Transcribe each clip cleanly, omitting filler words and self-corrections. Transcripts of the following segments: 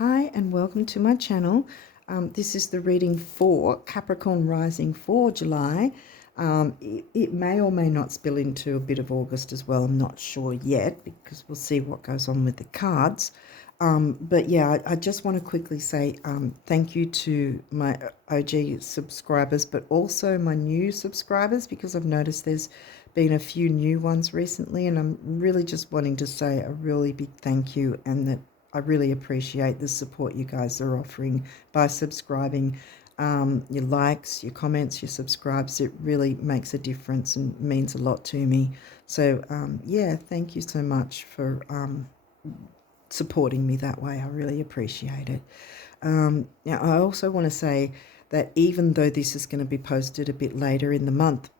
Hi and welcome to my channel. This is the reading for Capricorn rising for July. It may or may not spill into a bit of August as well. I'm not sure yet because we'll see what goes on with the cards. But yeah, I just want to quickly say thank you to my OG subscribers, but also my new subscribers, because I've noticed there's been a few new ones recently, and I'm really just wanting to say a really big thank you, and that I really appreciate the support you guys are offering by subscribing. Your likes, your comments, your subscribes, it really makes a difference and means a lot to me. So yeah, thank you so much for supporting me that way. I really appreciate it. Now, I also want to say that even though this is going to be posted a bit later in the month,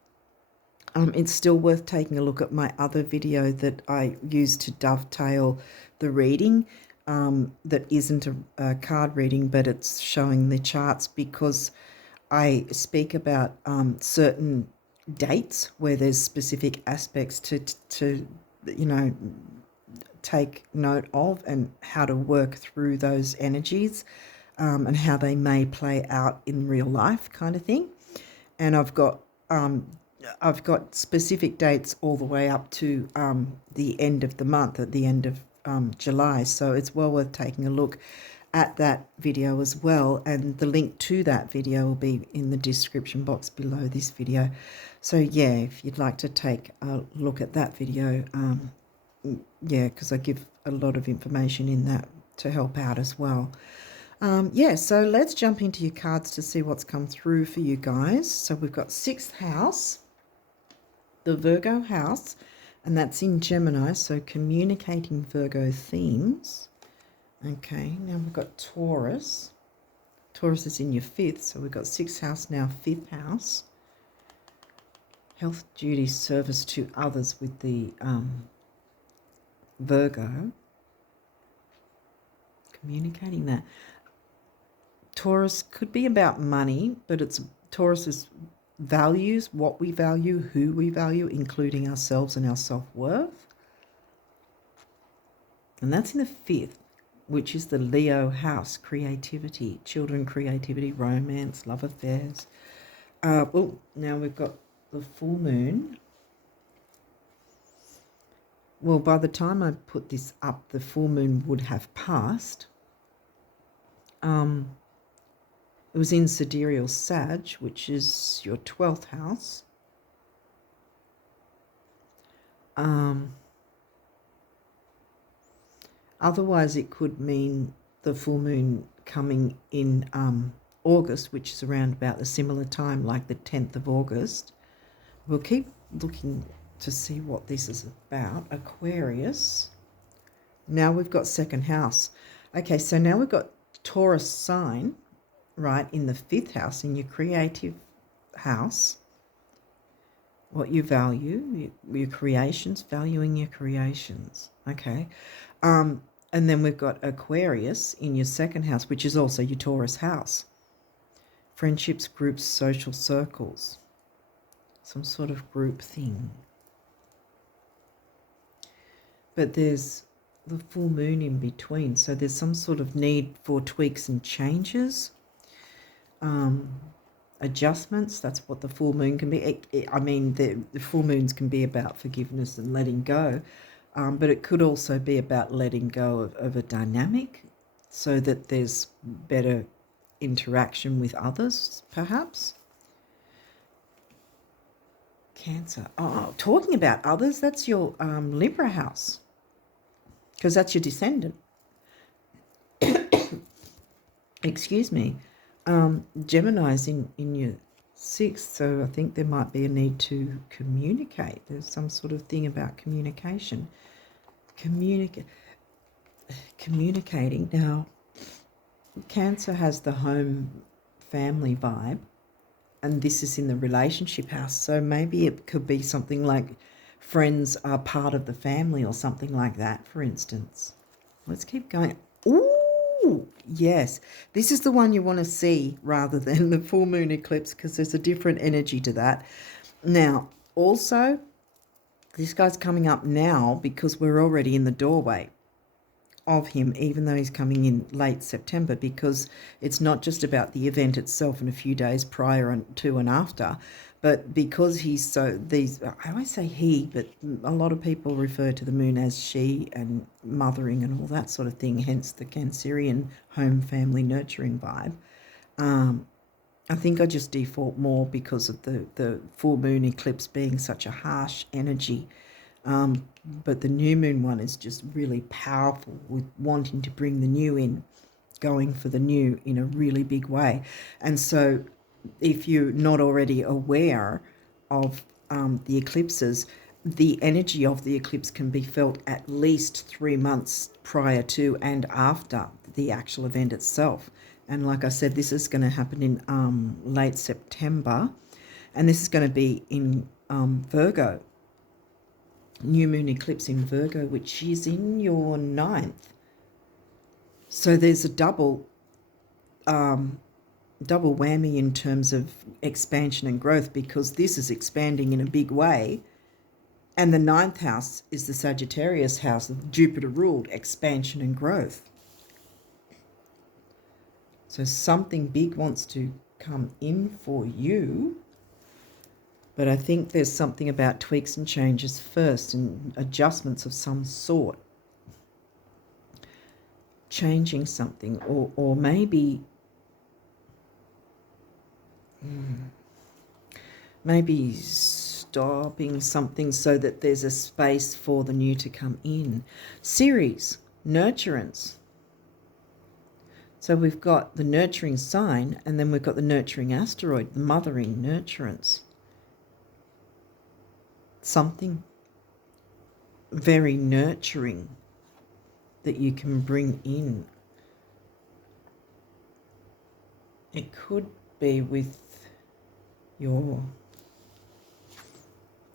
it's still worth taking a look at my other video that I used to dovetail the reading. That isn't a card reading, but it's showing the charts, because I speak about certain dates where there's specific aspects to take note of, and how to work through those energies, and how they may play out in real life, kind of thing. And I've got specific dates all the way up to the end of the month, at the end of July. So it's well worth taking a look at that video as well. And the link to that video will be in the description box below this video. So yeah, if you'd like to take a look at that video, yeah, because I give a lot of information in that to help out as well. Yeah, so let's jump into your cards to see what's come through for you guys. So we've got 6th house, the Virgo house, and that's in Gemini, so communicating Virgo themes. Okay, now we've got Taurus. Taurus is in your 5th, so we've got 6th house now, 5th house. Health, duty, service to others with the Virgo. Communicating that. Taurus could be about money, but it's Taurus's values, what we value, who we value, including ourselves and our self-worth. And that's in the 5th, which is the Leo house, creativity, children, creativity, romance, love affairs. Well, now we've got the full moon. Well, by the time I put this up, the full moon would have passed. It was in Sidereal Sag, which is your 12th house. Otherwise, it could mean the full moon coming in August, which is around about a similar time, like the 10th of August. We'll keep looking to see what this is about. Aquarius. Now we've got 2nd house. Okay, so now we've got Taurus sign, right, in the 5th house, in your creative house. What you value, your creations, valuing your creations. Okay. And then we've got Aquarius in your 2nd house, which is also your Taurus house. Friendships, groups, social circles. Some sort of group thing. But there's the full moon in between, so there's some sort of need for tweaks and changes. Adjustments, that's what the full moon can be. I mean, the full moons can be about forgiveness and letting go, but it could also be about letting go of a dynamic so that there's better interaction with others, perhaps. Cancer. Oh, talking about others, that's your Libra house, because that's your descendant. Excuse me. Gemini's in your 6th, so I think there might be a need to communicate. There's some sort of thing about communication. Communicating. Now, Cancer has the home family vibe, and this is in the relationship house, so maybe it could be something like friends are part of the family or something like that, for instance. Let's keep going. Ooh, yes. This is the one you want to see rather than the full moon eclipse, because there's a different energy to that. Now, also, this guy's coming up now because we're already in the doorway. of him, even though he's coming in late September, because it's not just about the event itself and a few days prior and to and after, but because he's I always say he, but a lot of people refer to the moon as she and mothering and all that sort of thing, hence the Cancerian home, family, nurturing vibe. I think I just default more because of the full moon eclipse being such a harsh energy. But the new moon one is just really powerful with wanting to bring the new in, going for the new in a really big way. And so if you're not already aware of the eclipses, the energy of the eclipse can be felt at least 3 months prior to and after the actual event itself. And like I said, this is going to happen in late September, and this is going to be in Virgo. New moon eclipse in Virgo, which is in your 9th. So there's a double whammy in terms of expansion and growth, because this is expanding in a big way, and the 9th house is the Sagittarius house of Jupiter ruled expansion and growth. So something big wants to come in for you. But I think there's something about tweaks and changes first and adjustments of some sort. Changing something, or maybe stopping something so that there's a space for the new to come in. Series, nurturance. So we've got the nurturing sign, and then we've got the nurturing asteroid, the mothering nurturance. Something very nurturing that you can bring in. It could be with your,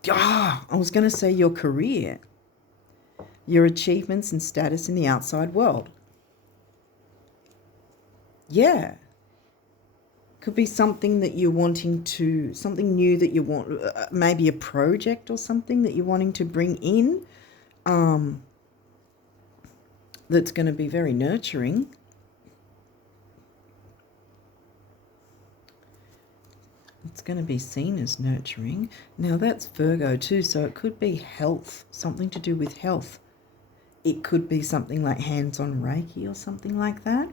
I was going to say your career, your achievements and status in the outside world. Yeah. Could be something that you're wanting to, something new that you want, maybe a project or something that you're wanting to bring in, that's going to be very nurturing. It's going to be seen as nurturing. Now that's Virgo too, so it could be health, something to do with health. It could be something like hands-on Reiki or something like that.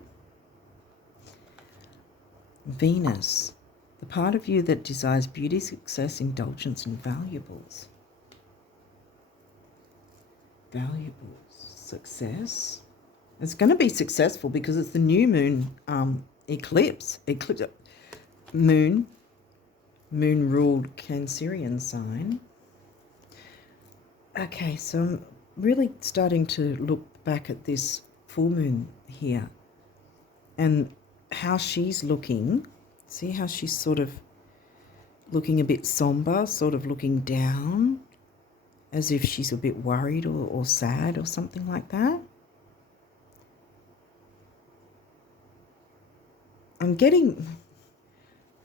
Venus, the part of you that desires beauty, success, indulgence, and valuables. Valuables, success. It's going to be successful because it's the new moon eclipse. Moon ruled Cancerian sign. Okay, so I'm really starting to look back at this full moon here and how she's looking. See how she's sort of looking a bit somber, sort of looking down, as if she's a bit worried or sad or something like that. I'm getting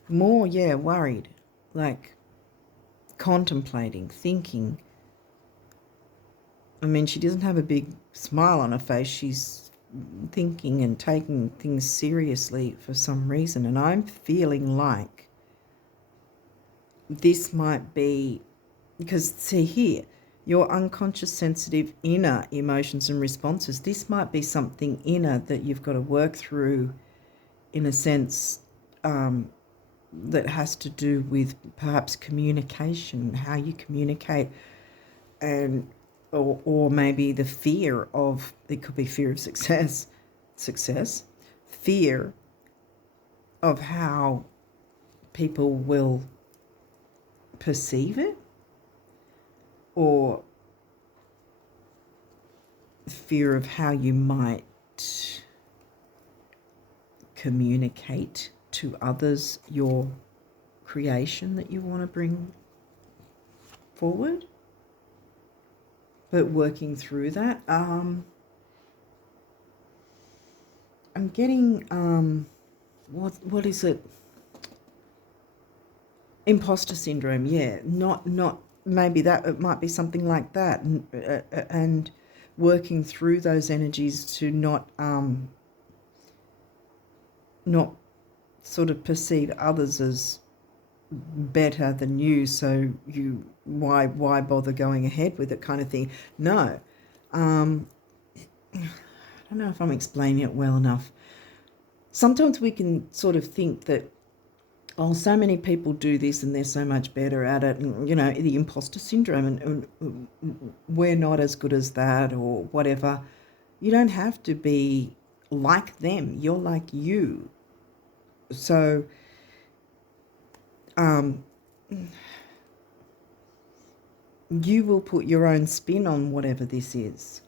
more, worried, like contemplating, thinking. I mean, she doesn't have a big smile on her face. She's thinking and taking things seriously for some reason, and I'm feeling like this might be because, see here, your unconscious, sensitive, inner emotions and responses, this might be something inner that you've got to work through, in a sense, that has to do with perhaps communication, how you communicate, and or maybe the fear of, it could be fear of success, fear of how people will perceive it, or fear of how you might communicate to others your creation that you want to bring forward. But working through that, I'm getting what is it? Imposter syndrome. Yeah, not maybe that, it might be something like that, and working through those energies to not sort of perceive others as better than you, so why bother going ahead with it, kind of thing. No, I don't know if I'm explaining it well enough. Sometimes we can sort of think that, oh, so many people do this and they're so much better at it, and the imposter syndrome, and we're not as good as that or whatever. You don't have to be like them. You're like you. So you will put your own spin on whatever this is.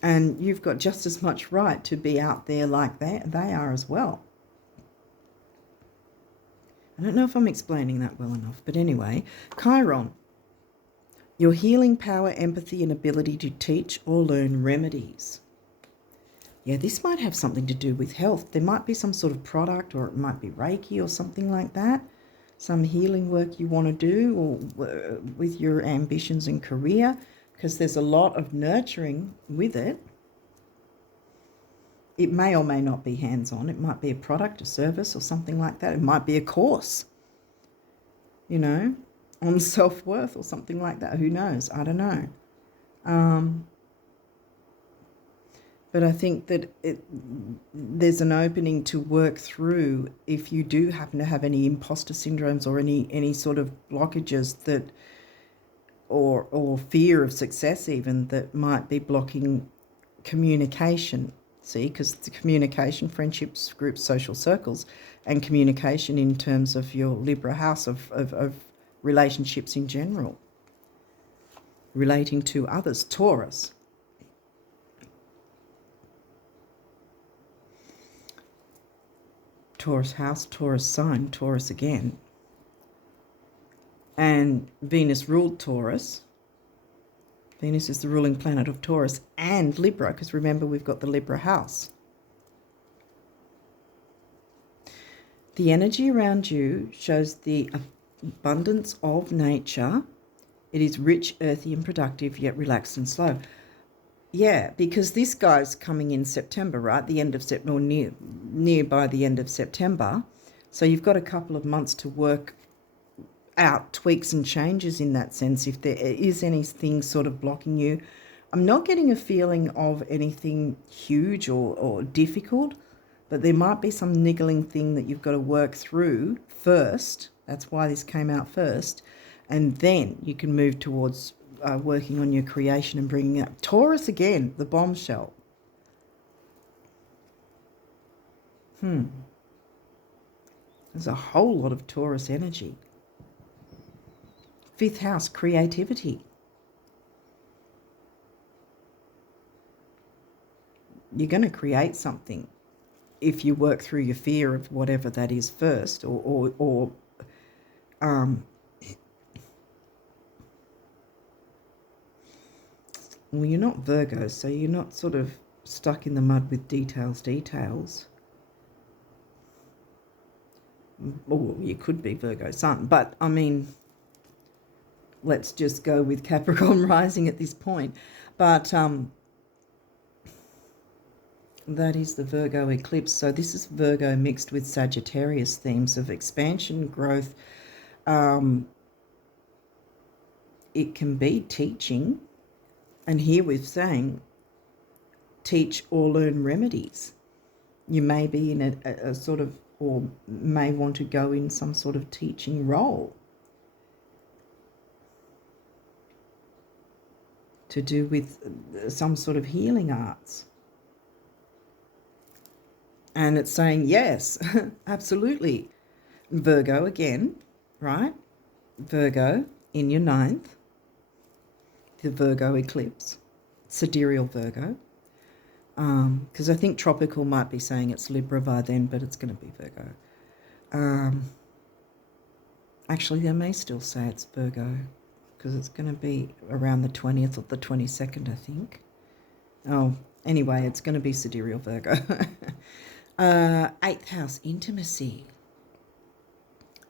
And you've got just as much right to be out there like they are as well. I don't know if I'm explaining that well enough, but anyway, Chiron, your healing power, empathy, and ability to teach or learn remedies. Yeah, this might have something to do with health. There might be some sort of product, or it might be Reiki or something like that. Some healing work you want to do, or with your ambitions and career, because there's a lot of nurturing with it. It may or may not be hands-on. It might be a product, a service, or something like that. It might be a course, on self-worth or something like that. Who knows? I don't know. But I think that there's an opening to work through if you do happen to have any imposter syndromes or any sort of blockages that, or fear of success even, that might be blocking communication. See, because the communication, friendships, groups, social circles, and communication in terms of your Libra house of relationships in general, relating to others. Taurus. Taurus house, Taurus sign, Taurus again. And Venus ruled Taurus. Venus is the ruling planet of Taurus and Libra, because remember, we've got the Libra house. The energy around you shows the abundance of nature. It is rich, earthy, and productive, yet relaxed and slow. Yeah, because this guy's coming in September, right? The end of September, or nearby the end of September. So you've got a couple of months to work out tweaks and changes in that sense, if there is anything sort of blocking you. I'm not getting a feeling of anything huge or difficult, but there might be some niggling thing that you've got to work through first. That's why this came out first. And then you can move towards working on your creation and bringing up. Taurus again, the bombshell. There's a whole lot of Taurus energy. Fifth house, creativity. You're going to create something if you work through your fear of whatever that is first, well, you're not Virgo, so you're not sort of stuck in the mud with details. Or you could be Virgo sun, but I mean, let's just go with Capricorn rising at this point. But that is the Virgo eclipse. So this is Virgo mixed with Sagittarius themes of expansion, growth. It can be teaching. And here we're saying teach or learn remedies. You may be in a sort of, or may want to go in some sort of teaching role to do with some sort of healing arts. And it's saying, yes, absolutely. Virgo again, right? Virgo in your 9th, the Virgo eclipse, sidereal Virgo. Because I think tropical might be saying it's Libra by then, but it's going to be Virgo. Actually, they may still say it's Virgo, because it's going to be around the 20th or the 22nd, I think. Oh, anyway, it's going to be sidereal Virgo. 8th house, intimacy.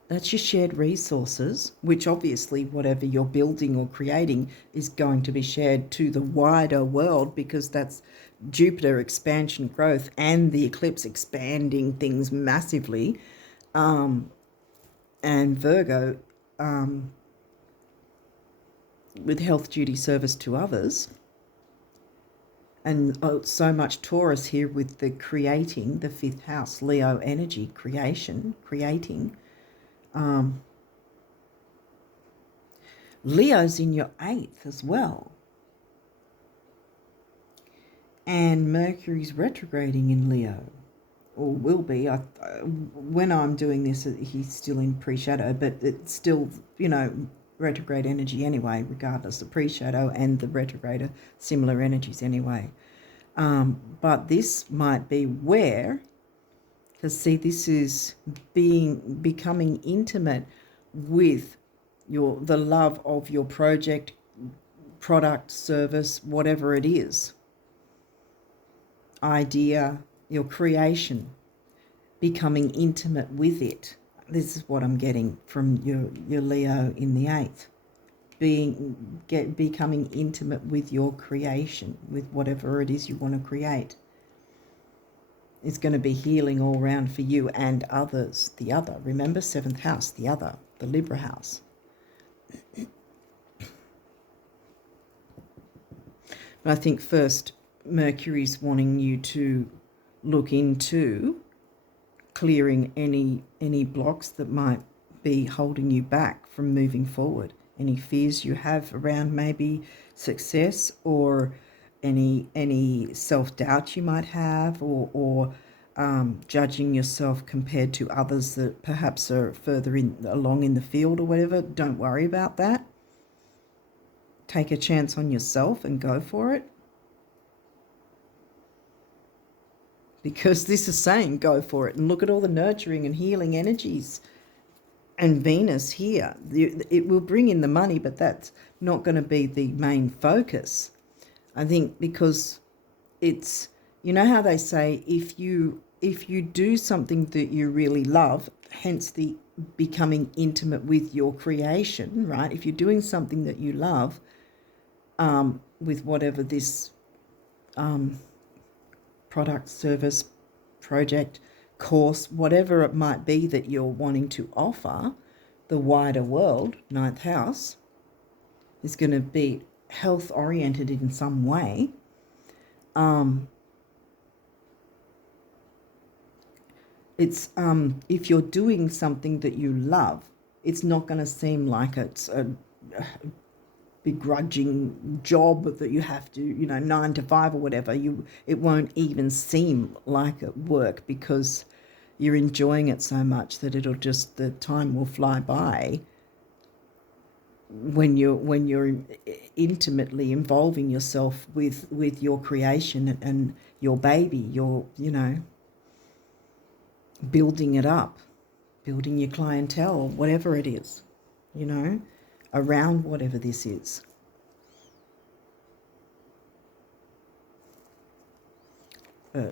That's your shared resources, which obviously whatever you're building or creating is going to be shared to the wider world, because that's Jupiter expansion growth and the eclipse expanding things massively. And Virgo with health, duty, service to others. And so much Taurus here with the creating, the fifth house, Leo energy, creation, creating. Leo's in your eighth as well. And Mercury's retrograding in Leo, or will be. When I'm doing this, he's still in pre-shadow, but it's still, retrograde energy anyway, regardless of pre-shadow and the retrograde are similar energies anyway. But this might be where, because see, this is becoming intimate with the love of your project, product, service, whatever it is, idea, your creation, becoming intimate with it. This is what I'm getting from your Leo in the eighth. Becoming intimate with your creation, with whatever it is you want to create. It's going to be healing all round for you and others. The other, remember, seventh house, the other, the Libra house. But I think first, Mercury's wanting you to look into clearing any blocks that might be holding you back from moving forward. Any fears you have around maybe success, or any self-doubt you might have, or judging yourself compared to others that perhaps are further along in the field or whatever. Don't worry about that. Take a chance on yourself and go for it. Because this is saying go for it, and look at all the nurturing and healing energies. And Venus here, it will bring in the money, but that's not going to be the main focus. I think because it's, how they say, if you do something that you really love, hence the becoming intimate with your creation, right? If you're doing something that you love, with whatever this product, service, project, course, whatever it might be that you're wanting to offer the wider world, ninth house, is going to be health oriented in some way. It's if you're doing something that you love, it's not going to seem like it's a begrudging job that you have to, 9 to 5 or whatever. It won't even seem like it work, because you're enjoying it so much that the time will fly by when you're intimately involving yourself with your creation and your baby, building it up, building your clientele, whatever it is, around whatever this is.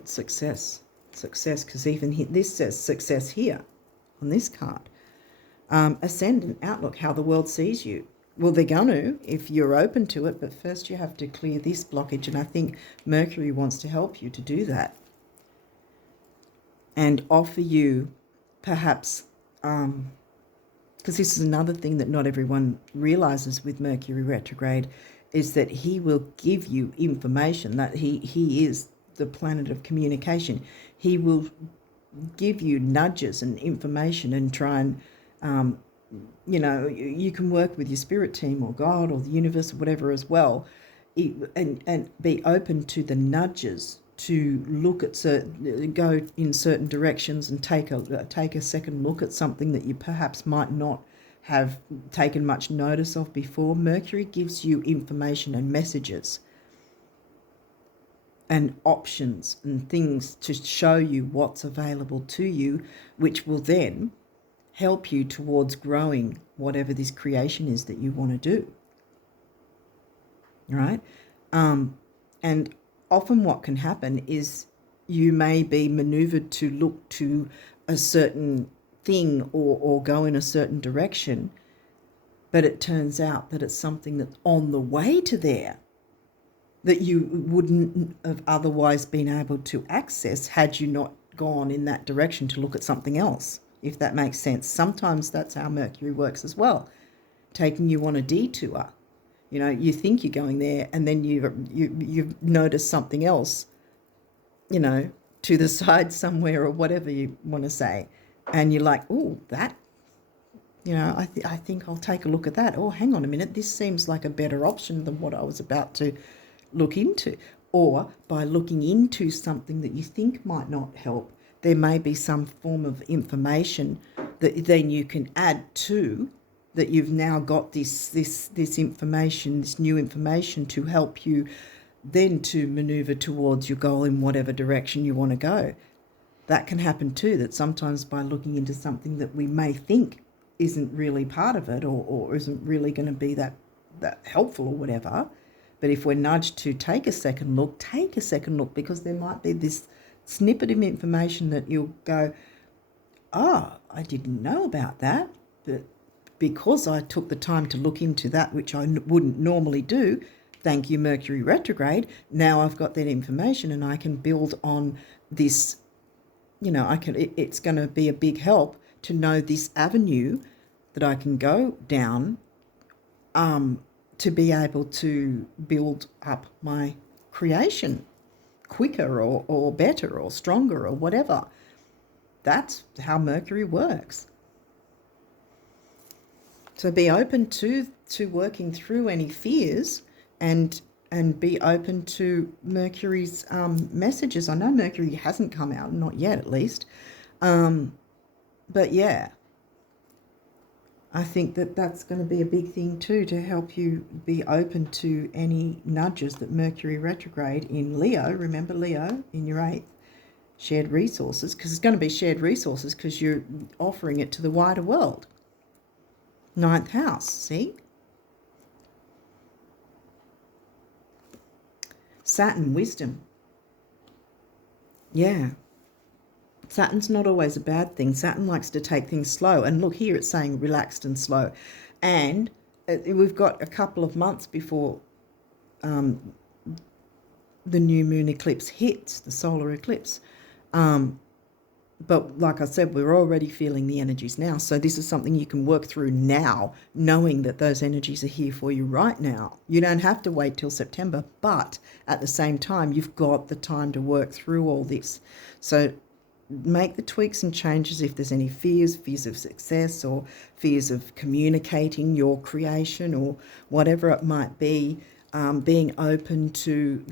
Success, because even this says success here on this card. Ascendant outlook, how the world sees you. Well, they're going to, if you're open to it, but first you have to clear this blockage, and I think Mercury wants to help you to do that and offer you perhaps, because this is another thing that not everyone realizes with Mercury retrograde, is that he will give you information, that he is the planet of communication. He will give you nudges and information and try and, you can work with your spirit team or God or the universe or whatever as well, and be open to the nudges to look at go in certain directions and take a second look at something that you perhaps might not have taken much notice of before. Mercury gives you information and messages and options and things to show you what's available to you, which will then help you towards growing whatever this creation is that you want to do. Right? And often what can happen is you may be maneuvered to look to a certain thing or go in a certain direction, but it turns out that it's something that's on the way to there that you wouldn't have otherwise been able to access had you not gone in that direction to look at something else, if that makes sense. Sometimes that's how Mercury works as well, taking you on a detour. You know, you think you're going there, and then you've noticed something else, you know, to the side somewhere or whatever you want to say, and you're like, oh, that, you know, I think I'll take a look at that. Oh, hang on a minute, this seems like a better option than what I was about to look into. Or by looking into something that you think might not help, there may be some form of information that then you can add to, that you've now got this information, this new information to help you then to maneuver towards your goal in whatever direction you want to go. That can happen too, that sometimes by looking into something that we may think isn't really part of it, or isn't really going to be that helpful or whatever, but if we're nudged to take a second look, because there might be this snippet of information that you'll go, oh, I didn't know about that, but because I took the time to look into that, which I wouldn't normally do, thank you, Mercury retrograde, now I've got that information and I can build on this, you know, it's going to be a big help to know this avenue that I can go down, to be able to build up my creation quicker or better or stronger or whatever. That's how Mercury works. So be open to working through any fears, and be open to Mercury's messages. I know Mercury hasn't come out, not yet at least. But yeah, I think that's going to be a big thing too, to help you be open to any nudges that Mercury retrograde in Leo, remember Leo in your 8th, shared resources, because it's going to be shared resources because you're offering it to the wider world. 9th house, see? Saturn, wisdom. Yeah. Saturn's not always a bad thing. Saturn likes to take things slow. And look, here it's saying relaxed and slow. And we've got a couple of months before the new moon eclipse hits, the solar eclipse. But like I said, we're already feeling the energies now. So this is something you can work through now, knowing that those energies are here for you right now. You don't have to wait till September, but at the same time, you've got the time to work through all this. So make the tweaks and changes if there's any fears of success, or fears of communicating your creation, or whatever it might be, being open to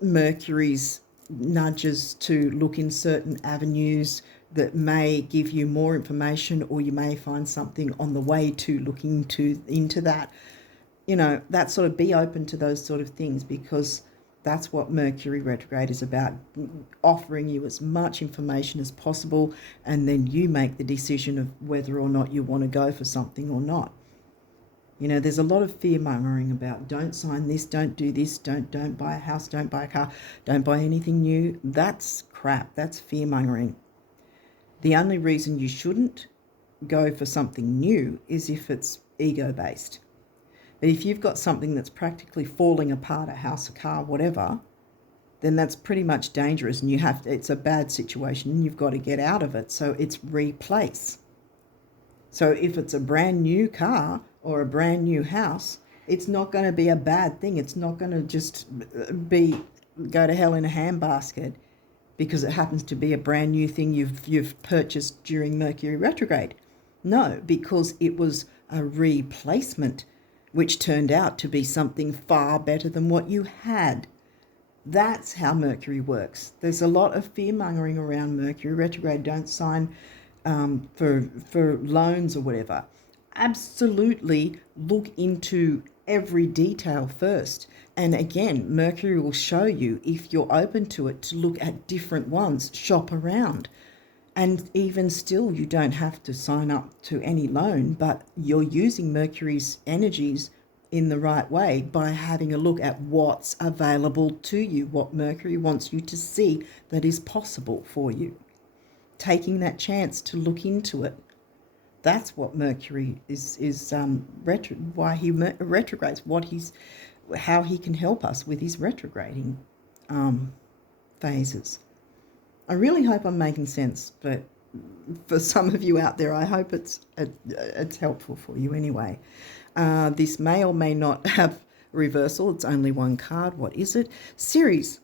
Mercury's nudges to look in certain avenues that may give you more information, or you may find something on the way to looking into that. You know, that sort of, be open to those sort of things, because that's what Mercury retrograde is about, offering you as much information as possible, and then you make the decision of whether or not you want to go for something or not. You know, there's a lot of fear-mongering about don't sign this, don't do this, don't buy a house, don't buy a car, don't buy anything new. That's crap. That's fear-mongering. The only reason you shouldn't go for something new is if it's ego-based. But if you've got something that's practically falling apart, a house, a car, whatever, then that's pretty much dangerous, and it's a bad situation and you've got to get out of it. So it's replace. So if it's a brand new car or a brand new house, it's not going to be a bad thing. It's not going to just go to hell in a handbasket because it happens to be a brand new thing you've purchased during Mercury retrograde. No, because it was a replacement, which turned out to be something far better than what you had. That's how Mercury works. There's a lot of fear-mongering around Mercury retrograde. Don't sign for loans or whatever. Absolutely look into every detail first. And again, Mercury will show you, if you're open to it, to look at different ones, shop around. And even still, you don't have to sign up to any loan, but you're using Mercury's energies in the right way by having a look at what's available to you, what Mercury wants you to see that is possible for you. taking that chance to look into it. That's what Mercury is why he retrogrades, how he can help us with his retrograding phases. I really hope I'm making sense, but for some of you out there, I hope it's helpful for you anyway. This may or may not have reversal. It's only one card. What is it? Series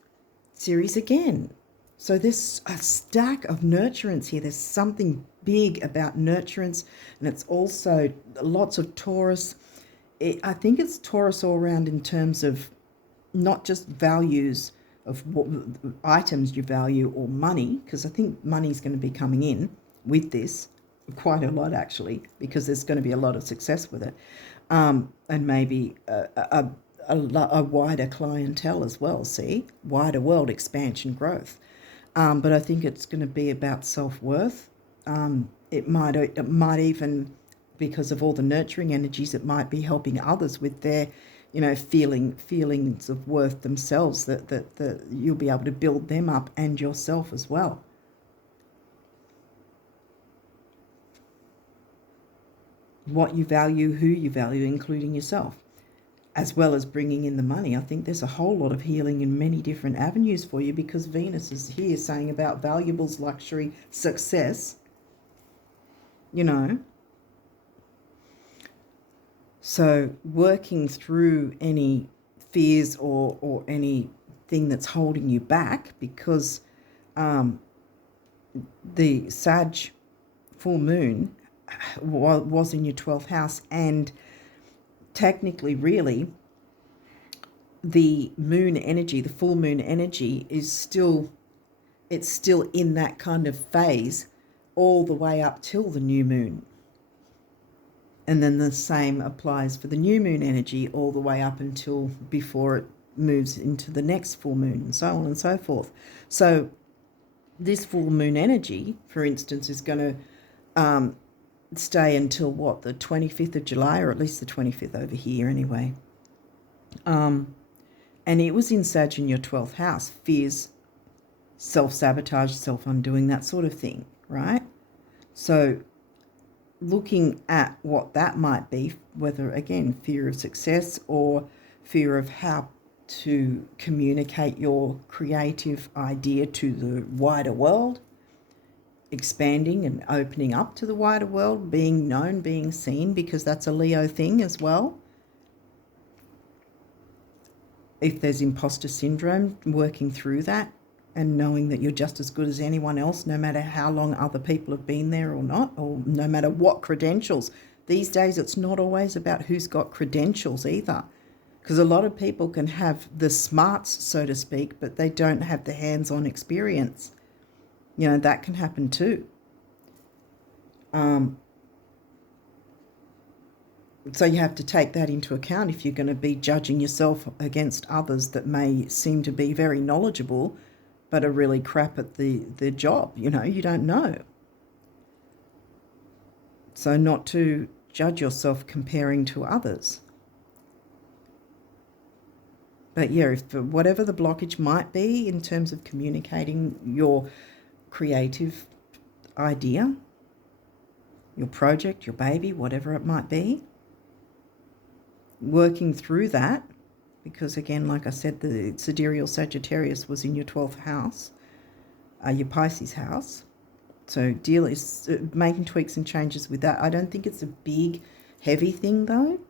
again. So there's a stack of nurturance here. There's something big about nurturance, and it's also lots of Taurus. I think it's Taurus all around in terms of not just values of what items you value or money, because I think money's going to be coming in with this quite a lot actually, because there's going to be a lot of success with it, and maybe a wider clientele as well. See, wider world expansion, growth. But I think it's going to be about self-worth. It might even, because of all the nurturing energies, it might be helping others with their, feelings of worth themselves, that you'll be able to build them up and yourself as well. What you value, who you value, including yourself, as well as bringing in the money. I think there's a whole lot of healing in many different avenues for you, because Venus is here saying about valuables, luxury, success, So working through any fears or anything that's holding you back, because the Sag full moon was in your 12th house, and technically, really, the moon energy, the full moon energy is still in that kind of phase all the way up till the new moon. And then the same applies for the new moon energy all the way up until before it moves into the next full moon, and so on and so forth. So this full moon energy, for instance, is going to stay until the 25th of July, or at least the 25th over here anyway. And it was in Sag in your 12th house, fears, self-sabotage, self-undoing, that sort of thing, right? So looking at what that might be, whether, again, fear of success or fear of how to communicate your creative idea to the wider world, expanding and opening up to the wider world, being known, being seen, because that's a Leo thing as well. If there's imposter syndrome, working through that and knowing that you're just as good as anyone else, no matter how long other people have been there or not, or no matter what credentials. These days, it's not always about who's got credentials either, because a lot of people can have the smarts, so to speak, but they don't have the hands-on experience. That can happen too. So you have to take that into account if you're going to be judging yourself against others that may seem to be very knowledgeable but are really crap at the job. You don't know. So not to judge yourself comparing to others. But yeah, if whatever the blockage might be in terms of communicating your creative idea, your project, your baby, whatever it might be, working through that, because again, like I said, the Sidereal Sagittarius was in your 12th house, your Pisces house. So deal is making tweaks and changes with that. I don't think it's a big, heavy thing though.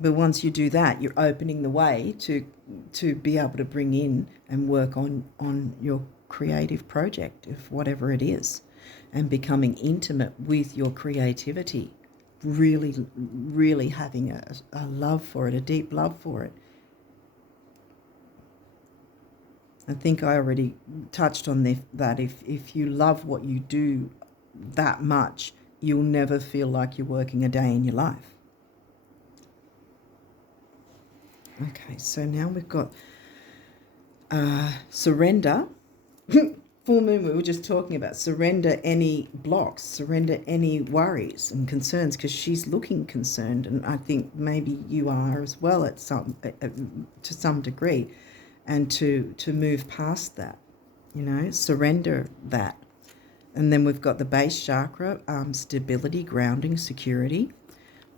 But once you do that, you're opening the way to be able to bring in and work on your creative project, of whatever it is, and becoming intimate with your creativity. Really, really having a love for it, a deep love for it. I think I already touched on that if you love what you do that much, you'll never feel like you're working a day in your life. Okay, so now we've got surrender. Full moon, we were just talking about surrender any blocks, surrender any worries and concerns, because she's looking concerned, and I think maybe you are as well to some degree, and to move past that, you know, surrender that. And then we've got the base chakra, stability, grounding, security.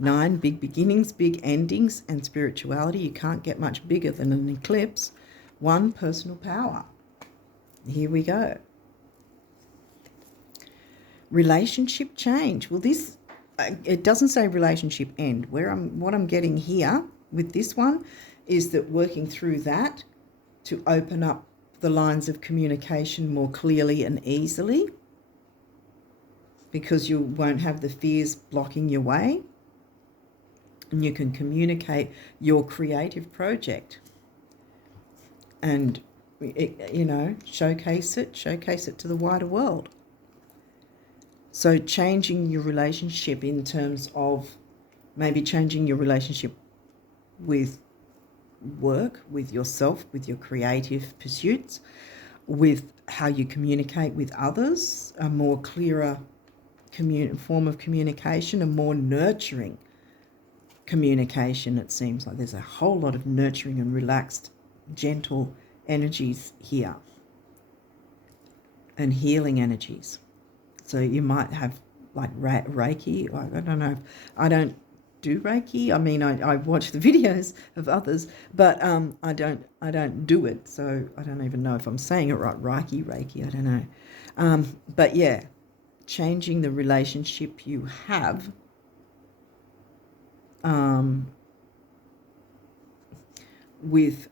9, big beginnings, big endings, and spirituality. You can't get much bigger than an eclipse. 1, personal power. Here we go. Relationship change. Well, this, it doesn't say relationship end. What I'm getting here with this one is that working through that to open up the lines of communication more clearly and easily, because you won't have the fears blocking your way, and you can communicate your creative project and, you know, showcase it to the wider world. So changing your relationship in terms of maybe changing your relationship with work, with yourself, with your creative pursuits, with how you communicate with others, a more clearer form of communication, a more nurturing communication. It seems like there's a whole lot of nurturing and relaxed, gentle energies here, and healing energies. So you might have like Reiki. I don't know. I don't do Reiki. I mean, I watch the videos of others, but I don't do it. So I don't even know if I'm saying it right. Reiki. I don't know. But yeah, changing the relationship you have with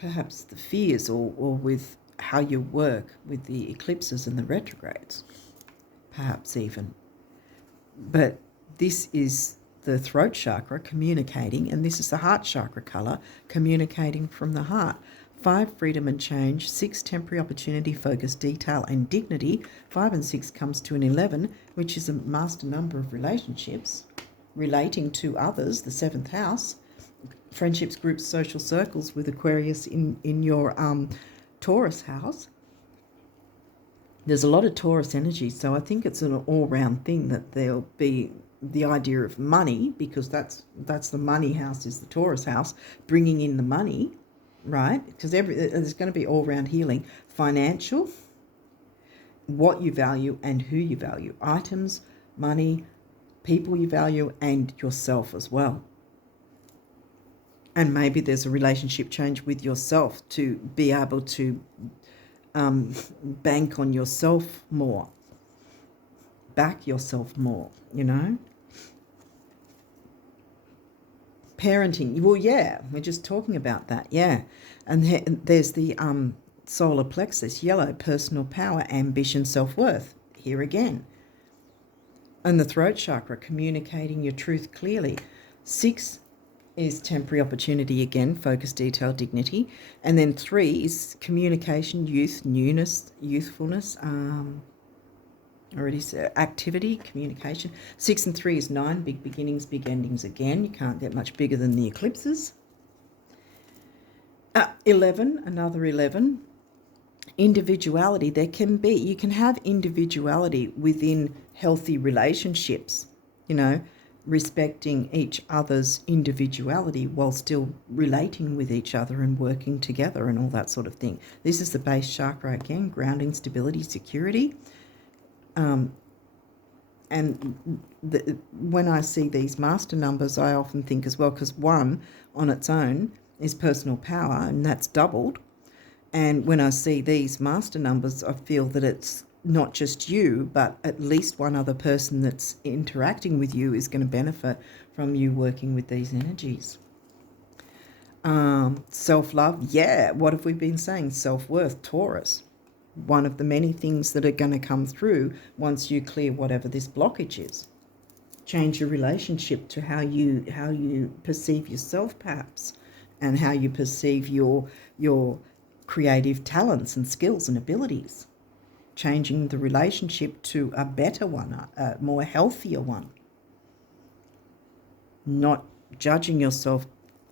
perhaps the fears, or with how you work with the eclipses and the retrogrades, perhaps even. But this is the throat chakra communicating, and this is the heart chakra color, communicating from the heart. 5, freedom and change. 6, temporary opportunity, focus, detail, and dignity. 5 and 6 comes to an 11, which is a master number of relationships, relating to others, the 7th house. Friendships, groups, social circles, with Aquarius in your Taurus house. There's a lot of Taurus energy, so I think it's an all-round thing that there'll be the idea of money, because that's the money house, is the Taurus house, bringing in the money, right? Because there's going to be all-round healing. Financial, what you value and who you value. Items, money, people you value, and yourself as well. And maybe there's a relationship change with yourself to be able to bank on yourself more, back yourself more, you know. Parenting, well, yeah, we're just talking about that, yeah. And there's the solar plexus, yellow, personal power, ambition, self-worth, here again. And the throat chakra, communicating your truth clearly. 6 is temporary opportunity again, focus, detail, dignity. And then 3 is communication, youth, newness, youthfulness, already said activity, communication. 6 and 3 is 9, big beginnings, big endings again. You can't get much bigger than the eclipses. 11, another 11. Individuality. You can have individuality within healthy relationships, you know, respecting each other's individuality while still relating with each other and working together and all that sort of thing. This is the base chakra again, grounding, stability, security. And when I see these master numbers, I often think as well, because 1 on its own is personal power, and that's doubled. And when I see these master numbers, I feel that it's not just you, but at least one other person that's interacting with you is going to benefit from you working with these energies. Self-love, yeah, what have we been saying? Self-worth, Taurus. One of the many things that are going to come through once you clear whatever this blockage is. Change your relationship to how you perceive yourself, perhaps, and how you perceive your creative talents and skills and abilities. Changing the relationship to a better one, a more healthier one. Not judging yourself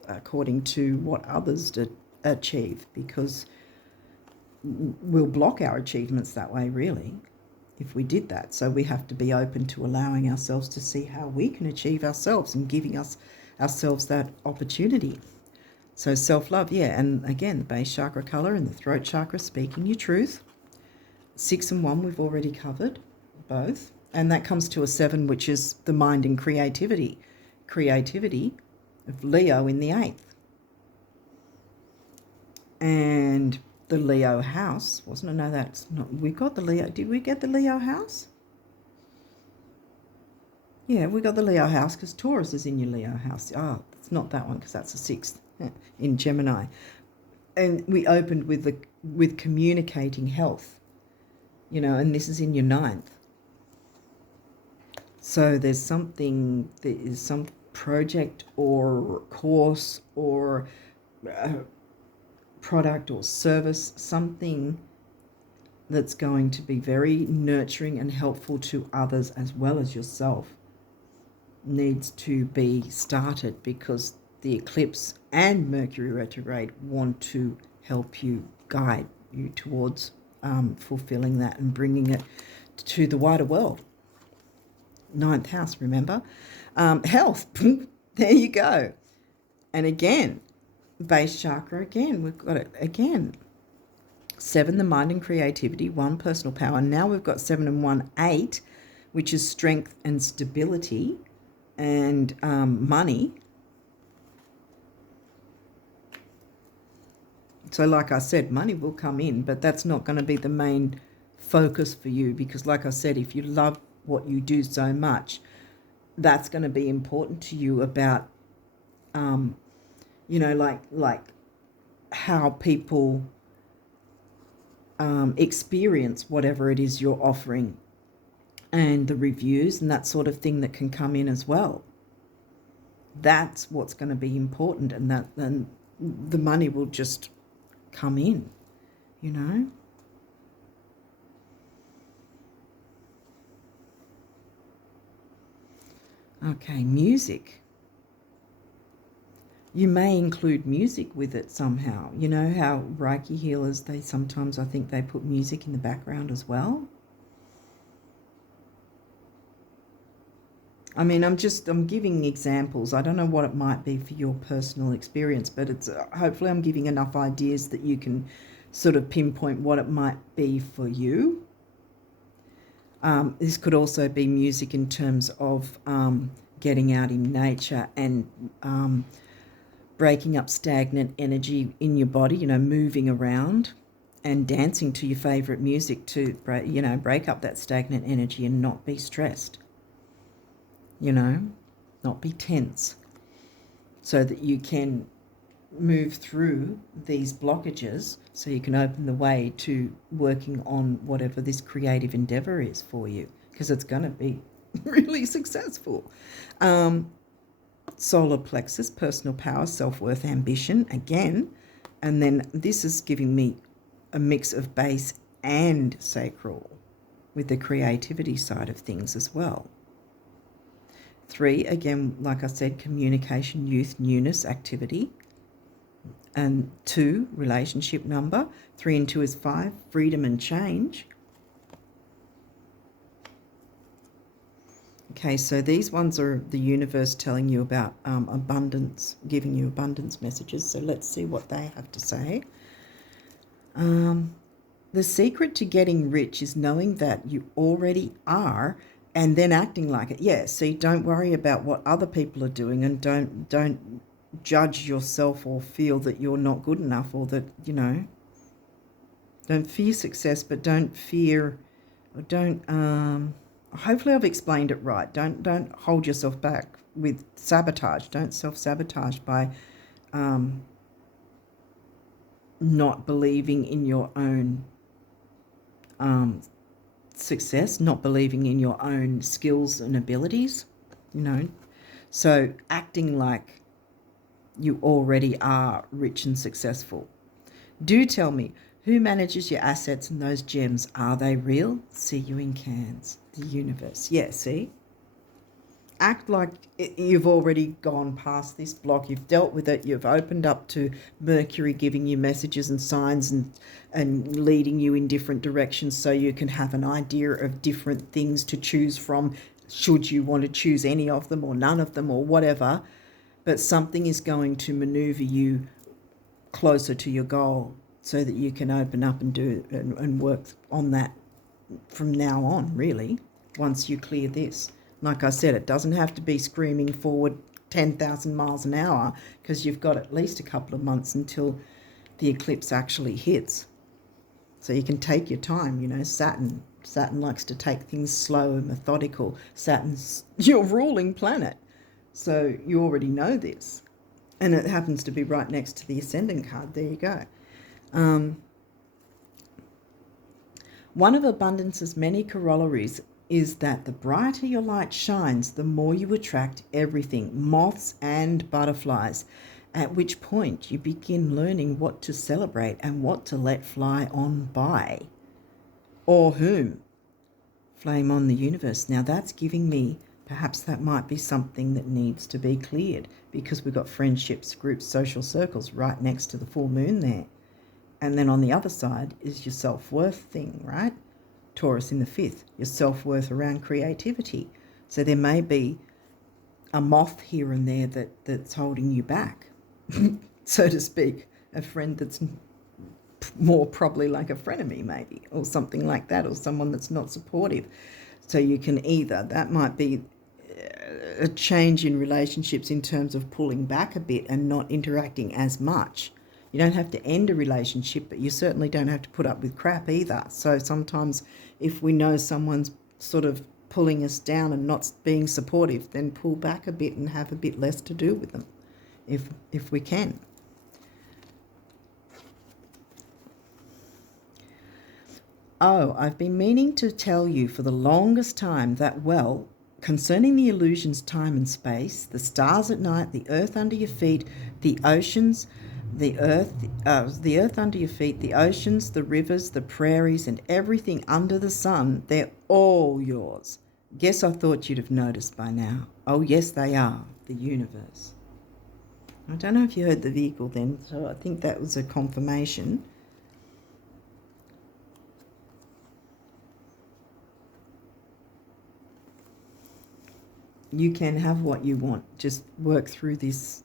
according to what others achieve, because we'll block our achievements that way, really, if we did that. So we have to be open to allowing ourselves to see how we can achieve ourselves and giving ourselves that opportunity. So self-love, yeah, and again, the base chakra color and the throat chakra, speaking your truth. 6 and 1 we've already covered, both. And that comes to a 7, which is the mind and creativity. Creativity of Leo in the 8th. And the Leo house, wasn't it? No, that's not. We got the Leo. Did we get the Leo house? Yeah, we got the Leo house because Taurus is in your Leo house. Oh, it's not that one because that's the 6th in Gemini. And we opened with communicating health, you know, and this is in your 9th. So there's some project or course or product or service, something that's going to be very nurturing and helpful to others as well as yourself needs to be started, because the eclipse and Mercury retrograde want to help you, guide you towards fulfilling that and bringing it to the wider world. 9th house, remember? Health, there you go. And again, base chakra again, we've got it again. 7, the mind and creativity, 1, personal power. Now we've got 7 and 1, 8, which is strength and stability and money. So like I said, money will come in, but that's not going to be the main focus for you, because like I said, if you love what you do so much, that's going to be important to you about, you know, like how people experience whatever it is you're offering, and the reviews and that sort of thing that can come in as well. That's what's going to be important, and the money will just come in, you know. Okay, music. You may include music with it somehow. You know how Reiki healers, they sometimes, I think they put music in the background as well. I mean, I'm giving examples. I don't know what it might be for your personal experience, but it's hopefully I'm giving enough ideas that you can sort of pinpoint what it might be for you. This could also be music in terms of getting out in nature and breaking up stagnant energy in your body, you know, moving around and dancing to your favourite music to, you know, break up that stagnant energy and not be stressed, you know, not be tense, so that you can move through these blockages, so you can open the way to working on whatever this creative endeavor is for you, because it's going to be really successful. Solar plexus, personal power, self-worth, ambition, again. And then this is giving me a mix of base and sacral with the creativity side of things as well. 3, again, like I said, communication, youth, newness, activity. And 2, relationship number. 3 and 2 is 5, freedom and change. Okay, so these ones are the universe telling you about abundance, giving you abundance messages. So let's see what they have to say. The secret to getting rich is knowing that you already are and then acting like it. Yeah, see, don't worry about what other people are doing, and don't judge yourself or feel that you're not good enough, or that, you know, don't fear success, but don't fear, or don't, hopefully I've explained it right. Don't hold yourself back with sabotage. Don't self-sabotage by not believing in your own success, not believing in your own skills and abilities, you know. So acting like you already are rich and successful. Do tell me, who manages your assets and those gems? Are they real? See you in Cairns. The universe. Yeah, see? Act like you've already gone past this block. You've dealt with it. You've opened up to Mercury giving you messages and signs and leading you in different directions, so you can have an idea of different things to choose from, should you want to choose any of them or none of them or whatever. But something is going to maneuver you closer to your goal, so that you can open up and do and work on that from now on, really, once you clear this. Like I said, it doesn't have to be screaming forward 10,000 miles an hour, because you've got at least a couple of months until the eclipse actually hits. So you can take your time, you know. Saturn likes to take things slow and methodical. Saturn's your ruling planet, so you already know this. And it happens to be right next to the Ascendant card. There you go. One of abundance's many corollaries is that the brighter your light shines, the more you attract everything, moths and butterflies, at which point you begin learning what to celebrate and what to let fly on by. Or whom? Flame on the universe. Now that's giving me, perhaps that might be something that needs to be cleared, because we've got friendships, groups, social circles right next to the full moon there. And then on the other side is your self-worth thing, right? Taurus in the 5th, your self-worth around creativity. So there may be a moth here and there that's holding you back, so to speak. A friend that's more probably like a frenemy maybe, or something like that, or someone that's not supportive. So you can either, that might be a change in relationships in terms of pulling back a bit and not interacting as much. You don't have to end a relationship, but you certainly don't have to put up with crap either. So sometimes if we know someone's sort of pulling us down and not being supportive, then pull back a bit and have a bit less to do with them, if we can. Oh, I've been meaning to tell you for the longest time that, well, concerning the illusions, time and space, the stars at night, the earth under your feet, the oceans, the earth under your feet, the oceans, the rivers, the prairies, and everything under the sun, they're all yours. Guess I thought you'd have noticed by now. Oh, yes, they are, the universe. I don't know if you heard the vehicle then, so I think that was a confirmation. You can have what you want. Just work through this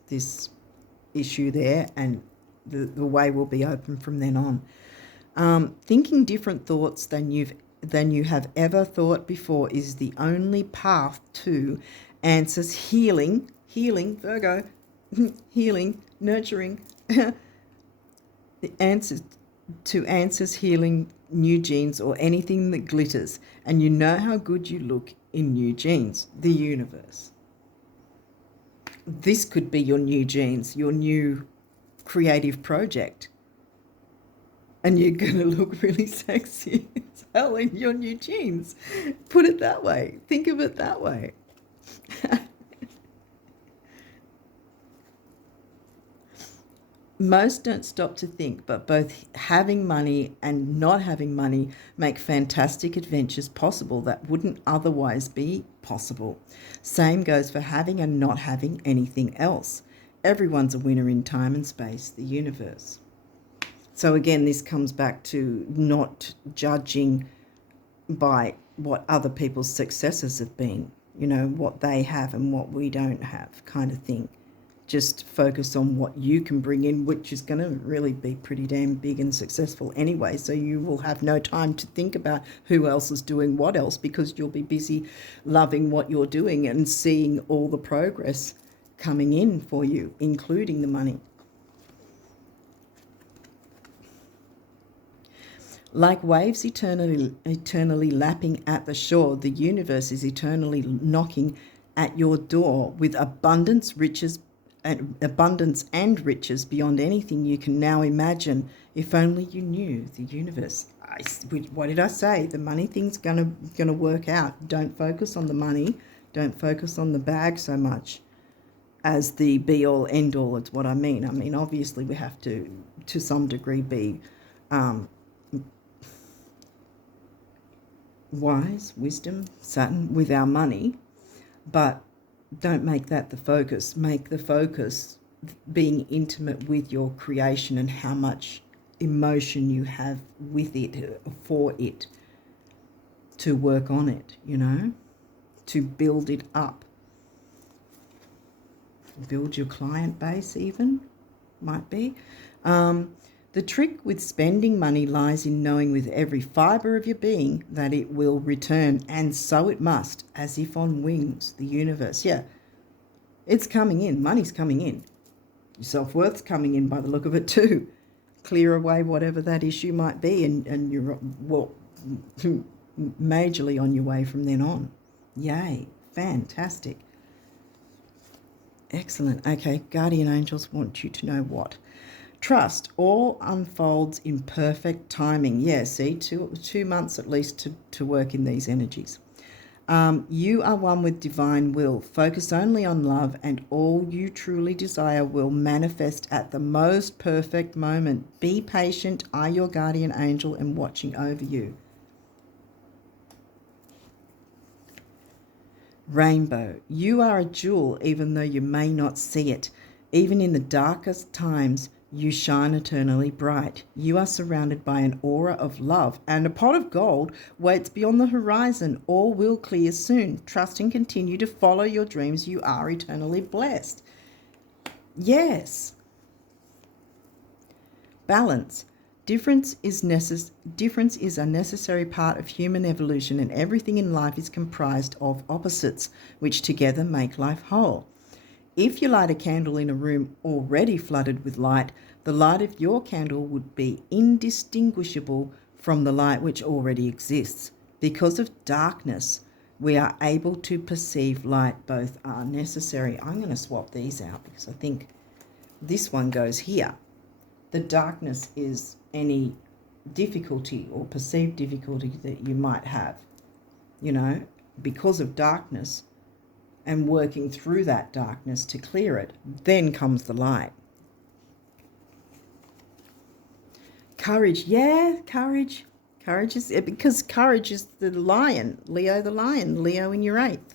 issue there, and the way will be open from then on. Thinking different thoughts than you have ever thought before is the only path to answers, healing, Virgo, healing, nurturing, the answers to answers, healing, new jeans, or anything that glitters. And you know how good you look in new jeans, the universe. This could be your new jeans, your new creative project. And you're going to look really sexy as hell in your new jeans. Put it that way. Think of it that way. Most don't stop to think, but both having money and not having money make fantastic adventures possible that wouldn't otherwise be possible. Same goes for having and not having anything else. Everyone's a winner in time and space, the universe. So again, this comes back to not judging by what other people's successes have been, you know, what they have and what we don't have, kind of thing. Just focus on what you can bring in, which is going to really be pretty damn big and successful anyway. So you will have no time to think about who else is doing what else, because you'll be busy loving what you're doing and seeing all the progress coming in for you, including the money. Like waves eternally lapping at the shore, the universe is eternally knocking at your door with abundance and riches beyond anything you can now imagine. If only you knew the universe. What did I say? The money thing's gonna work out. Don't focus on the money. Don't focus on the bag so much as the be all end all. It's what I mean. I mean, obviously we have to some degree be wise, wisdom, Saturn with our money, but don't make that the focus. Make the focus being intimate with your creation and how much emotion you have with it, for it, to work on it, you know, to build it up. Build your client base even, might be. The trick with spending money lies in knowing with every fibre of your being that it will return, and so it must, as if on wings, the universe. Yeah, it's coming in. Money's coming in. Your self-worth's coming in by the look of it too. Clear away whatever that issue might be, and you're, well, majorly on your way from then on. Yay, fantastic. Excellent. Okay, guardian angels want you to know what? Trust, all unfolds in perfect timing. Yeah, see, 2 months at least to work in these energies. You are one with divine will. Focus only on love, and all you truly desire will manifest at the most perfect moment. Be patient. I, your guardian angel, am watching over you. Rainbow, you are a jewel even though you may not see it. Even in the darkest times, you shine eternally bright. You are surrounded by an aura of love, and a pot of gold waits beyond the horizon. All will clear soon. Trust and continue to follow your dreams. You are eternally blessed. Yes. Balance. Difference is a necessary part of human evolution, and everything in life is comprised of opposites, which together make life whole. If you light a candle in a room already flooded with light, the light of your candle would be indistinguishable from the light which already exists. Because of darkness, we are able to perceive light. Both are necessary. I'm going to swap these out because I think this one goes here. The darkness is any difficulty or perceived difficulty that you might have, because of darkness, and working through that darkness to clear it. Then comes the light. Courage. Yeah, courage. Courage is, because courage is the lion, Leo the lion, Leo in your eighth.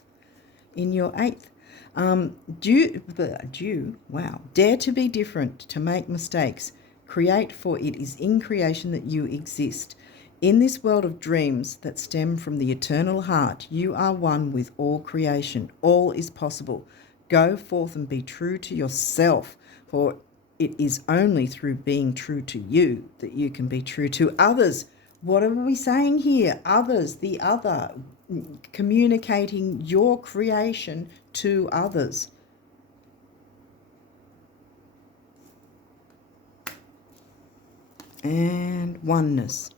Dare to be different, to make mistakes. Create, for it is in creation that you exist. In this world of dreams that stem from the eternal heart, you are one with all creation. All is possible. Go forth and be true to yourself, for it is only through being true to you that you can be true to others. What are we saying here? Others, the other, communicating your creation to others. And oneness.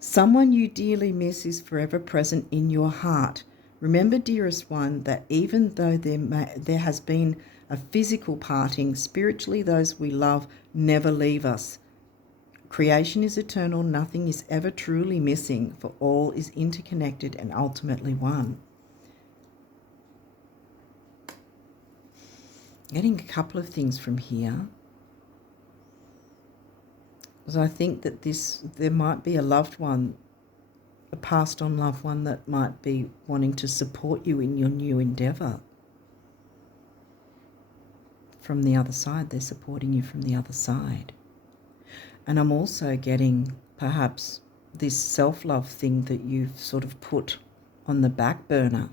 Someone you dearly miss is forever present in your heart. Remember, dearest one, that even though there has been a physical parting, spiritually those we love never leave us. Creation is eternal. Nothing is ever truly missing, for all is interconnected and ultimately one. Getting a couple of things from here. Because I think that there might be a loved one, a passed on loved one, that might be wanting to support you in your new endeavour. From the other side, they're supporting you from the other side. And I'm also getting perhaps this self-love thing that you've sort of put on the back burner,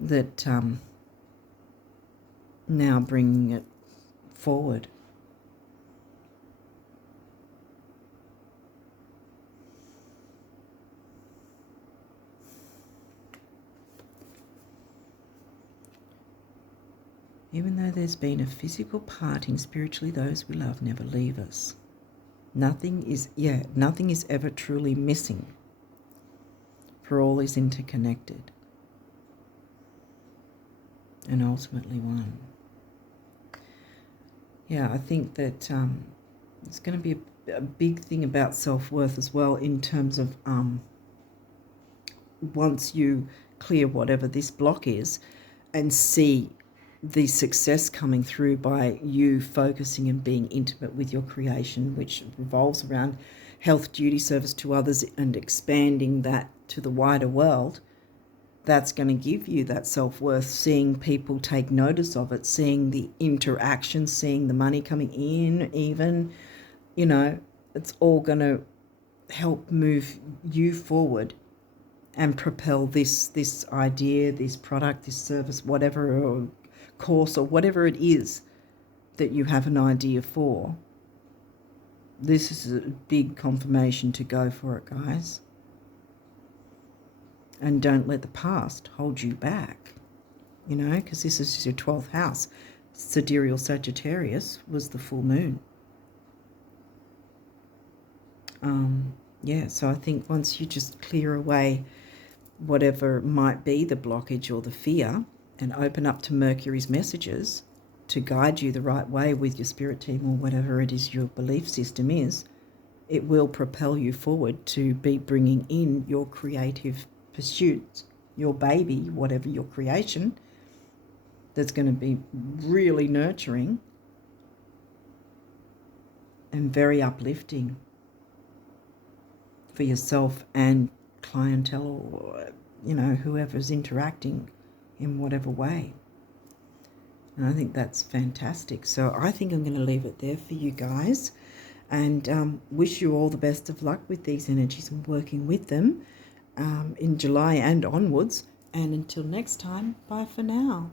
that now bringing it forward. Even though there's been a physical parting, spiritually those we love never leave us. Nothing is ever truly missing, for all is interconnected and ultimately one. Yeah, I think that it's going to be a big thing about self-worth as well, in terms of once you clear whatever this block is and see the success coming through by you focusing and being intimate with your creation, which revolves around health, duty, service to others, and expanding that to the wider world, that's going to give you that self-worth, seeing people take notice of it, seeing the interaction, seeing the money coming in even, it's all going to help move you forward and propel this idea, this product, this service, whatever, or course or whatever it is that you have an idea for, this is a big confirmation to go for it, guys. And don't let the past hold you back, you know, because this is your 12th house. Sidereal Sagittarius was the full moon. Yeah, so I think once you just clear away whatever might be the blockage or the fear and open up to Mercury's messages to guide you the right way with your spirit team or whatever it is your belief system is, it will propel you forward to be bringing in your creative pursuits, your baby, whatever your creation, that's going to be really nurturing and very uplifting for yourself and clientele or, you know, whoever's interacting in whatever way. And I think that's fantastic. So I think I'm going to leave it there for you guys and wish you all the best of luck with these energies and working with them in July and onwards. And until next time, bye for now.